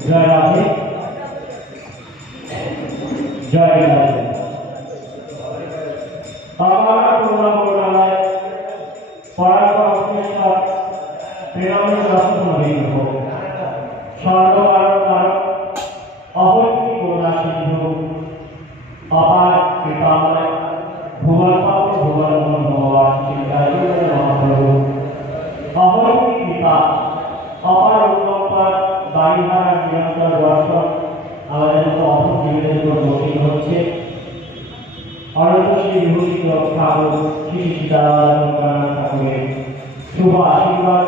जय राधे जय राधे हमारा प्रोग्राम हो रहा है पढ़ा को अपने साथ प्रेरणा शासन नहीं हो सर्वकार अवधि कोना सिंधु अपार कृपामय भुवन भुवन भगवान चिंताई महाप्रभु अवधि कृपा अपार उत्तर बारिहार निरंतर दर्शन আমাদের তো অপর জীবনের উপর বর্ষিত হচ্ছে অনন্তশ্রী বিভূষিত ঠাকুর শ্রী সীতারাম ঠাকুরের শুভ আশীর্বাদ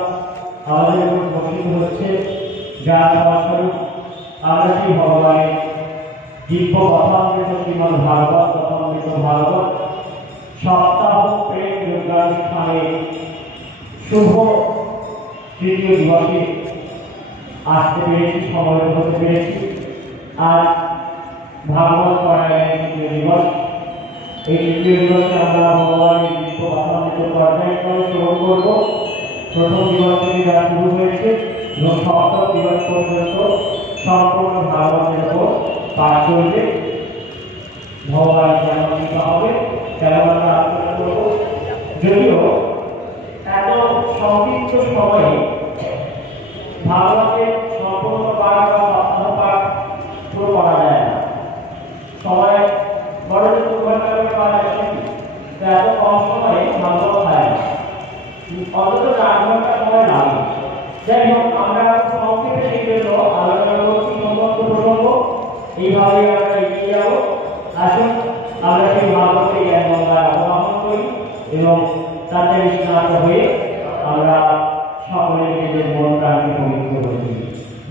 আমাদের উপর বর্ষিত হচ্ছে যার ফলস্বরূপ আমরা শ্রী ভগবানের দিব্য কথামৃত শ্রীমদ্ ভাগবত কথামৃত ভাগবত সপ্তাহ প্রেম দুর্গানুষ্ঠানে শুভ তৃতীয় দিবসে আসতে পেরেছি সময় হতে পেরেছি আর ভাগবত পারায়ণের তৃতীয় দিবস এই তৃতীয় দিবসে আমরা ভগবানের দিব্য কথামৃত পর্যায়ক্রমে শ্রবণ করব প্রথম দিবস থেকে যা শুরু হয়েছে এবং সপ্তম দিবস পর্যন্ত সম্পূর্ণ ভাগবতের উপর পাঠ চলবে ভগবান যেমন কৃপা হবে তেমন আমরা আলোচনা করব যদিও এত সংক্ষিপ্ত সময়ে ভাগবতের সম্পূর্ণ পাঠ বা সপ্তাহ পাঠ শুরু করা যায় না সময় বড় দুর্ঘটনা পাওয়া যাচ্ছে এত কম সময়ে ভাগবত হয় না অন্তত 4 ঘন্টা সময় লাগে যাই হোক আমরা সংক্ষেপে সেই জন্য আলোচনা করছি সমস্ত প্রসঙ্গ এইভাবে আমরা এগিয়ে যাবো আসুন আমরা সেই ভাগবতের জ্ঞান গঙ্গা আহ্বান করি এবং তাতে স্নাত হয়ে আমরা সকলে নিজেদের মন প্রাণকে পবিত্র করি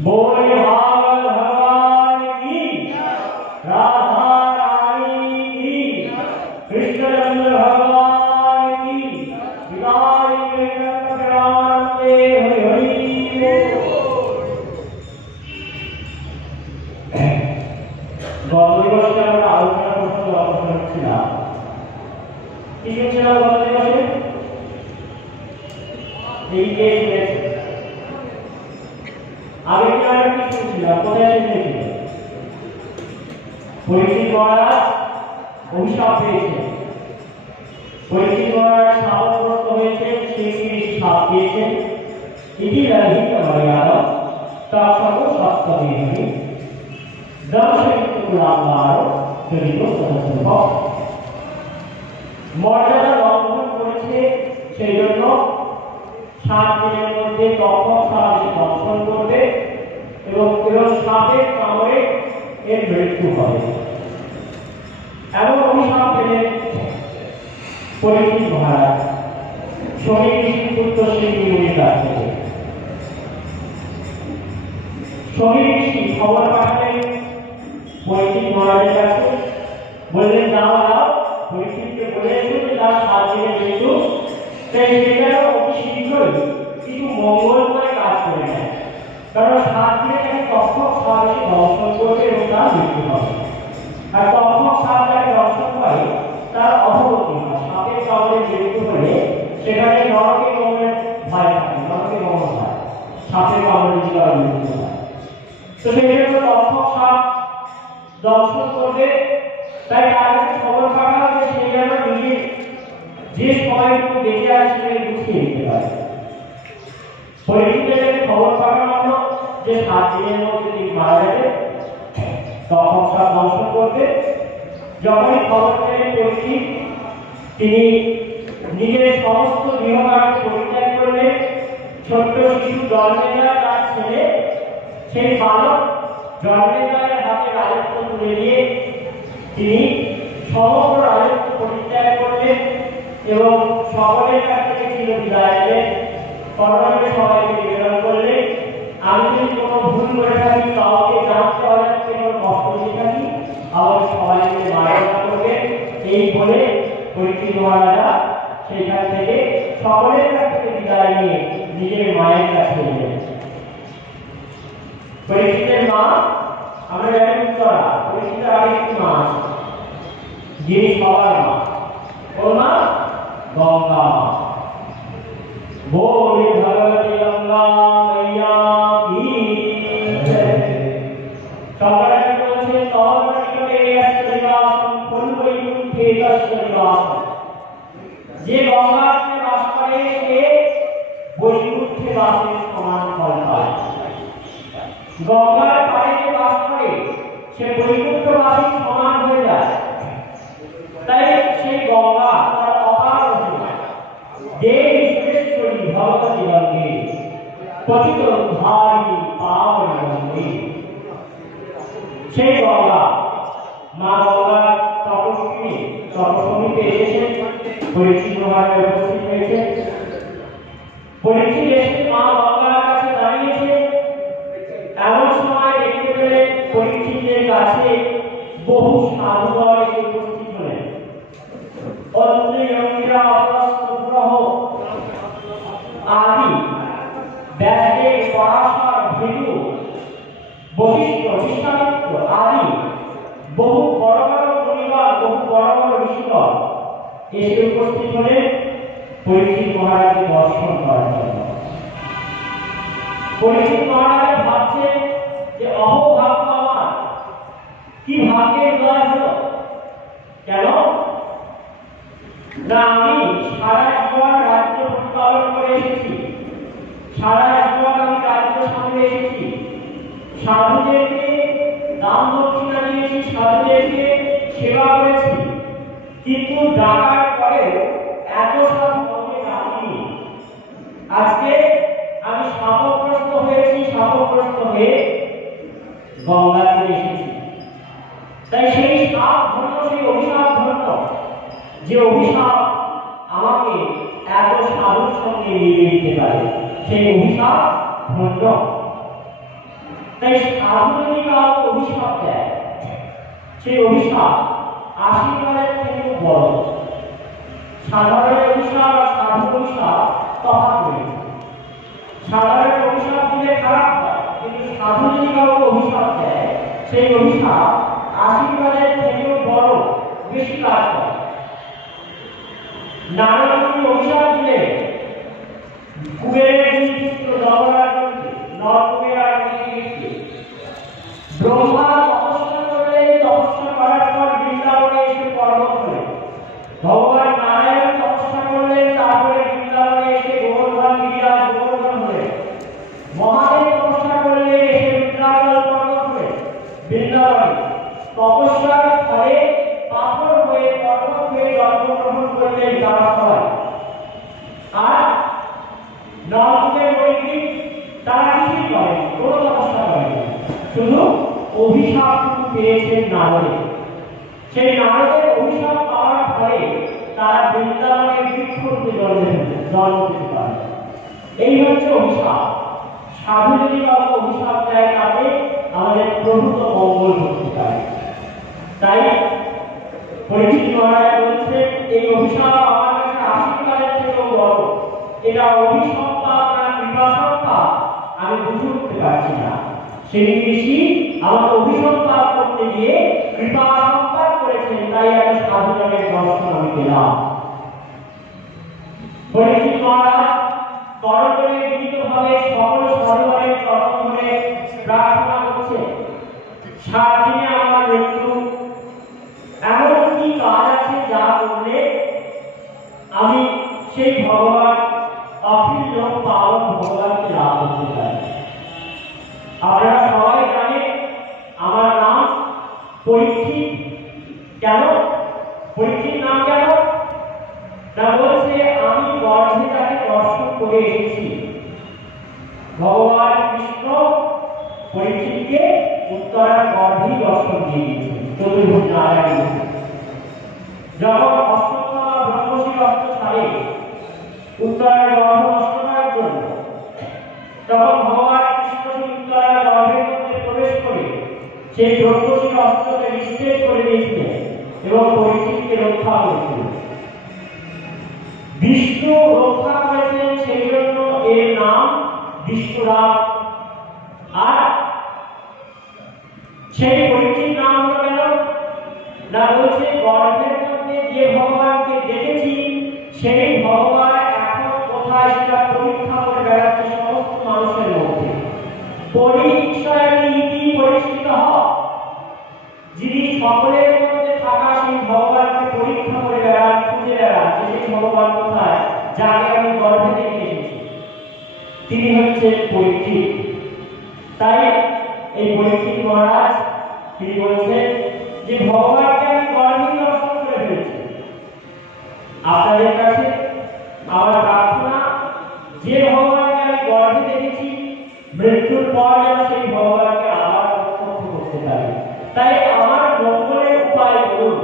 बोले भागवत भगवान की राधा रानी की कृष्णचंद्र भगवान की विदाई प्रेमानंदे हरि हरि गौरव से আমরা আলোচনা করতে অবসর ছিলাম কি ছিল গৌরব এই যে आगे क्या पूछला कोথায় থেকে পরিচিত মহারাজ অভিশাপ পেয়েছে। পরীক্ষিত মহারাজ সাপগ্রস্ত হয়েছে, সেই সাপ দিয়েছেন। ইতি রাহিত মর্যাদা তৎসর্ব সত্যমেহি দর্শয়িতুরাম্বার চরিত সদস্য। মর্যাদা লঙ্ঘন করেছে, সেই জন্য 7 দিনের মধ্যে তখন সাপ দংশন করবে এবং সাপের কামড়ে এর মৃত্যু হবে। এমন অভিশাপ পেলেন পরীক্ষিত মহারাজ শনি ঋষির পুত্র শিবমুনির কাছ থেকে। শনি ঋষি খবর পাঠালেন পরীক্ষিত মহারাজের কাছে, বললেন যাও যাও পরীক্ষিতকে বলে এসো যে তার 7 দিনের মৃত্যু, তাই সেটাও অতি শীঘ্রই কিছু মঙ্গলময় কাজ করে নেয়, কারণ 7 দিনে তাকে তক্ষক সাপ এসে দংশন করবে এবং তার মৃত্যু হবে। আর তক্ষক সাপ যাকে দংশন করে তার অবগতি হয়, সাপের কামড়ে মৃত্যু হলে সেখানে নরকে গমনের ভয় থাকে, নরকে গমন হয়, সাপের কামড়ে জীবন মৃত্যু হয়। তো সেই জন্য তক্ষক সাপ দংশন করবে, তাই তার কাছে খবর পাঠাও যে সে যেন নিজে যে সময়টুকু বেঁচে আছে সেটা গুছিয়ে নিতে পারে। পরীক্ষিতের খবর পাঠানো হলো যে 7 দিনের মধ্যে তিনি মারা যাবে, তক্ষক সাপ দংশন করবে। যখনই খবর পেলেন পরীক্ষিত, তিনি নিজের সমস্ত গৃহকার্য পরিত্যাগ করলেন। ছোট্ট শিশু জন্মেজয় তার ছেলে, সেই বালক জন্মেজয়ের হাতে রাজত্ব তুলে দিয়ে তিনি সমগ্র রাজত্ব পরিত্যাগ করলেন এবং সকলের কাছ থেকে ছিল বিদায় নিলেন। করণে সবাইকে নিবেদন করলেন, আমি যদি কোনো ভুল করে থাকি, কাউকে জানতে অজান্তে কোনো কষ্ট দিয়ে থাকি, আমাকে সবাই মিলে মার্জনা করবেন। এই বলে পরীক্ষিত মহারাজা সেইখান থেকে সকলের কাছ থেকে বিদায় নিয়ে নিজের মায়ের কাছে এলেন। পরীক্ষিতের মা আমরা জানি উত্তরা, পরীক্ষিতের আরেকটি মা আছে যিনি সবার মা, ওর মা গঙ্গা। बोले भगवती गंगा मैया की जय। সকলে বলছে তব নিকটে অস্য নিবাসম পূর্বৈকুণ্ঠে তস্য নিবাসম। যে গঙ্গাতে বাস করে সে বৈকুণ্ঠে বাসের সমান ফল পায়। গঙ্গার পাড়ে যে বাস করে সে বৈকুণ্ঠবাসীর সমান হয়ে যায়। তাই সেই গঙ্গা তার অপার মহিমা, দেবী সুরেশ্বরী ভগবতী গঙ্গে পতিত উদ্ধারিণী পাবনী গঙ্গে। সেই গঙ্গা মা গঙ্গার তপস্বীতে এসেছেন, পরীক্ষিত মহারাজ উপস্থিত হয়েছে। পরীক্ষিত এসে মা গঙ্গার কাছে দাঁড়িয়েছে। এমন সময় দেখতে পেলেন পরীক্ষিতের কাছে বহু সাধুগণ এসে উপস্থিত হলেন। অত্রি অঙ্গিরা অপ্রস্তুগ্রহ আদি ব্যাসদেব, পরাশর, ভৃগু, বশিষ্ঠ, বিশ্বামিত্র আদি বহু বড় বড় মুনিগণ, বহু বড় বড় ঋষিগণ এসে উপস্থিত হলেন পরীক্ষিত মহারাজকে দর্শন করার জন্য। পরীক্ষিত মহারাজ ভাবছেন যে অহোভাগ্য আমার, কি ভাগ্যের দয়া হলো, কেন না আমি সারা জীবন রাজ্য পরিপালন করে এসেছি, সারা জীবন আমি রাজ্য সামলে এসেছি, সাধুদেরকে দান দক্ষিণা দিয়েছি, সাধুদেরকে সেবা করেছি, কিন্তু ডাকার পরেও এত সাধু আমাকে ডাকিনি। আজকে আমি শাপগ্রস্ত হয়েছি, শাপগ্রস্ত হয়ে গঙ্গাতে এসেছি। তাই সেই শাপ ধন্য, সেই অভিশাপ ধন্য, যে অভিশাপ আমাকে এত সাধুর সঙ্গে মিলিয়ে দিতে পারে, সেই অভিশাপ ধন্য। তাই সাধু যদি কাউকে অভিশাপ দেয়, সেই অভিশাপ আশীর্বাদের থেকেও বড়। সাধারণ অভিশাপ আর সাধু অভিশাপ তফাৎ রয়েছে। সাধারণ অভিশাপ দিলে খারাপ হয়, কিন্তু সাধু যদি কাউকে অভিশাপ দেয়, সেই অভিশাপ আশীর্বাদের থেকেও বড়, বেশি কাজ করে। নারদমুনি অভিশাপ দিলে কুবেরের দুই পুত্র জমরাজকে, নরকুবের আর মণিকে, ব্রহ্মা তপস্যা করলেন, তপস্যা করার পর বৃন্দাবনে এসে পর্বত পাথর হয়ে পর্বত হয়ে জন্মগ্রহণ করলেন তারা সবাই। আর নরকের বৈদিক তারা কিছুই করেন, কোনো তপস্যা করেন, শুধু অভিশাপ পেয়েছেন নারদে। সেই নারদের অভিশাপ পাওয়ার ফলে তারা বৃন্দাবনের বৃক্ষরূপে জন্ম নিতে পারে। এই হচ্ছে অভিশাপ। সাধু যদি কাউকে অভিশাপ দেয় তাতে আমাদের প্রভূত মঙ্গল ঘটতে পারে। তাই পরীক্ষিত মহারাজ বলছেন, এই অভিশাপ আমার কাছে আশীর্বাদের থেকেও বড়। এটা অভিশপ্তা না কৃপাসত্তা আমি বুঝে উঠতে পারছি না। সেই ঋষি আমাকে অভিশপ্তা করতে গিয়ে কৃপাসত্তা করেছেন, তাই আমি সাধুজনের দর্শন আমি পেলাম। পরীক্ষিত মহারাজ করজোড়ে বিনীতভাবে সকল সাধুগণের চরণ ধরে প্রার্থনা করছে, 7 দিনে আমার মৃত্যু, এমন কি কাজ আছে যা করলে আমি সেই ভগবান অখিল পাবন ভগবানকে লাভ করতে পারি। আপনারা সবাই জানেন আমার নাম পরীক্ষিত। কেন পরীক্ষিত নাম কেন না, বলছে আমি গর্ভে তাকে দর্শন করে এসেছি। ভগবান কৃষ্ণ পরীক্ষিতকে উত্তরার গর্ভেই দর্শন দিয়ে দিয়েছেন চতুর্ভুজ নারায়ণ। যখন অশ্বত্থামা ব্রহ্মশির অস্ত্র ছাড়ে উত্তরার গর্ভ নষ্ট করার জন্য, তখন ভগবান কৃষ্ণ উত্তরার গর্ভের মধ্যে প্রবেশ করে সেই ব্রহ্মশির অস্ত্রকে নিঃশেষ করে দিয়েছিলেন এবং পরীক্ষিতকে রক্ষা করেছিলেন। বিষ্ণু রক্ষা করেছেন, সেই জন্য এর নাম বিষ্ণুরাম। আর সেই পরীক্ষিত নাম হলো কেন না, বলছে গর্ভের মধ্যে যে ভগবানকে দেখেছি সেই ভগবান এখন কোথায় সেটা পরীক্ষা করে বেড়াচ্ছে সমস্ত মানুষের মধ্যে। পরীক্ষায় নীতি পরিষ্কৃত হয়, যিনি সকলের মধ্যে থাকা সেই ভগবানকে পরীক্ষা করে বেড়ান, খুঁজে বেড়ান যে সেই ভগবান কোথায়, যাকে আমি গর্ভে দেখে এসেছি, তিনি হচ্ছেন পরীক্ষিত। তাই এই পরীক্ষিত মহারাজ তিনি বলছেন যে ভগবানকে আমি গর্ভে দর্শন করে ফেলেছি। আপনাদের কাছে আমার প্রার্থনা, যে ভগবানকে আমি গর্ভে দেখেছি মৃত্যুর পর যেন সেই ভগবানকে আবার প্রত্যক্ষ করতে পারি। তাই আমার মঙ্গলের উপায় বলুন।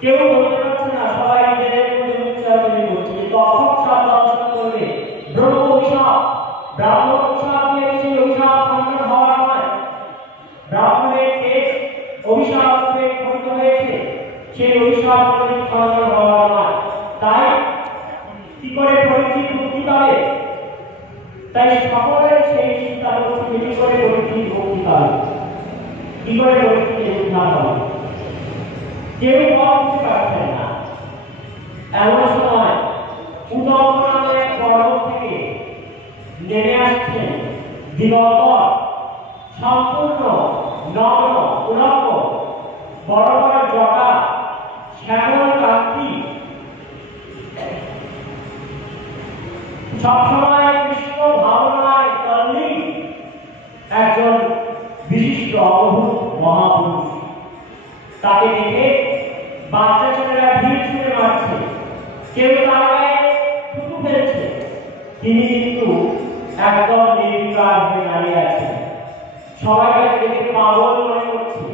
কেউ বলতে পারছে না, সবাই নিজেদের মধ্যে উচ্চারণ করছে তখন সব দর্শন করবে ব্রহ্ম অভিশাপ, ব্রাহ্মণ অভিশাপ দিয়ে সেই অভিশাপ খণ্ডন হওয়ার নয়। ব্রাহ্মণের কেস অভিশাপ খণ্ডিত হয়েছে, সেই অভিশাপ খণ্ডন হওয়ার নয়। তাই কি করে পরীক্ষিত মুক্তি পাবে? তাই সকলের সেই চিন্তা করছে কি করে পরীক্ষিত মুক্তি পাবে, কি করে পরীক্ষিত উদ্ধার হবে, কেউ বলতে পারছেন না। এমন সময় উদম্ব নামে এক পর্বত থেকে নেমে আসছেন দিগম্বর, সম্পূর্ণ নগ্ন উলঙ্গ, বড় বড় জটা, শ্যামল কান্তি, সবসময় কৃষ্ণ ভাবনায় তল্লীন একজন বিশিষ্ট অদ্ভুত মহাপুরুষ। তাকে দেখে বাচ্চা ছেলেরা ভিড় ছুঁড়ে মারছে, কেউ তার গায়ে থুতু ফেলছে, তিনি কিন্তু একদম নির্বিকার হয়ে দাঁড়িয়ে আছেন। সবাই তাকে দেখে পাগল মনে করছে,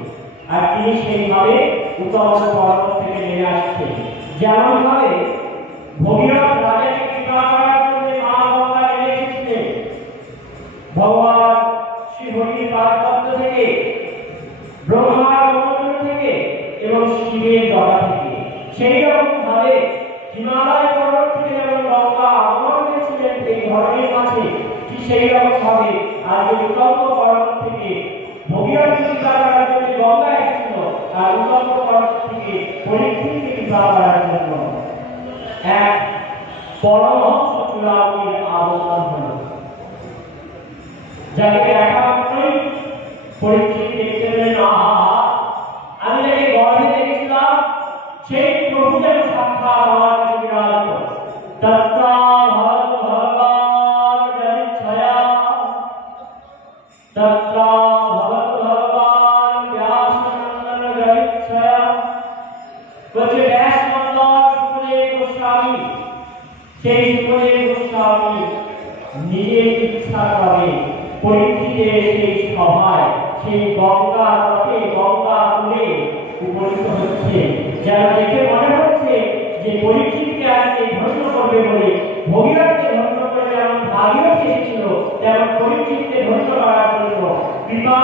আর তিনি সেইভাবে উত্তম পর্বত থেকে নেমে আসছেন। যেমন ভাবে ভগীরথ রাজাকে কৃপা করার জন্য মা গঙ্গা নেমে এসেছিলেন ভগবান শ্রী হরির পাদপদ্ম থেকে, ব্রহ্মার কমণ্ডল থেকে এবং শিবের জটা থেকে, সেই রকম ভাবে হিমালয় পর্বত থেকে যেমন গঙ্গা আগমন করেছিলেন এই ধরনের মাঝে, ঠিক সেই রকম ভাবে আজ উত্তম পর্বত থেকে ভগীরথ কৃপা করার জন্য গঙ্গা এসেছিল, আর উত্তম পর্বত থেকে পরীক্ষিতকে কৃপা করার জন্য এক পরমহংস চূড়ামণির আগমন হল। যাকে দেখা মাত্রই পরীক্ষিত দেখতে পেলেন, আহা আমি যাকে গর্ভে দেখেছিলাম সেই প্রভু যেন সাক্ষাৎ আমার কাছে বিরাজ। তত্রা ভগবান ভগবান জনিচ্ছয়া, তত্রা ভগবান ব্যাসনন্দন জনি সেই সুখদেব গোস্বামী নিজের ইচ্ছা করে পরীক্ষিতের সেই সভায় সেই গঙ্গা তটে গঙ্গা কূলে উপনীত হচ্ছে। যেন দেখে মনে হচ্ছে যে পরীক্ষিতকে আজকে ধন্য করবে বলে ভগীরথকে ধন্য করে যেমন ভাগীরথ এসেছিল তেমন পরীক্ষিতকে ধন্য করার জন্য কৃপা